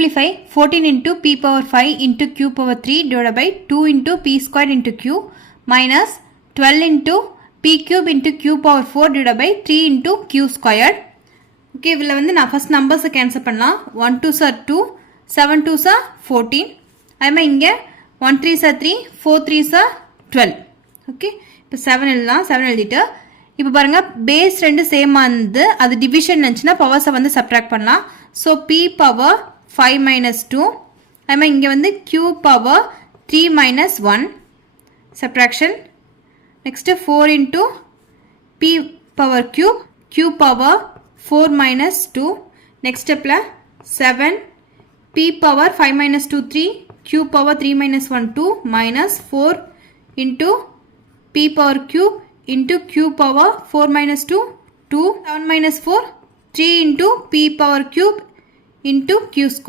simplify 14 into p power 5 into q power 3 divided by 2 into p squared into q minus 12 into p cube into q power 4 divided by 3 into q squared. Okay, இதில் வந்து நான் first numbers cancel பண்ணலாம். 1 2s are 2, 7 2s are 14. அதே இங்கே 1 3s are 3, 4 3s are 12. Okay, இப்போ 7 எழுதலாம். 7 எழுதிட்டு இப்போ பாருங்க பேஸ் ரெண்டு சேம் வந்து அது டிவிஷன் நினச்சுன்னா பவர்ஸை வந்து சப்ட்ராக்ட் பண்ணலாம். ஸோ p power 5 minus 2 அதே இங்கே வந்து q power 3 minus 1 subtraction. Next 4 into p power cube q power 4 minus 2. Next step 7 p power 5 minus 2 3 q power 3 minus 1 2 minus 4 into p power cube into q power 4 minus 2 2 7 minus 4 3 into p power cube into q square.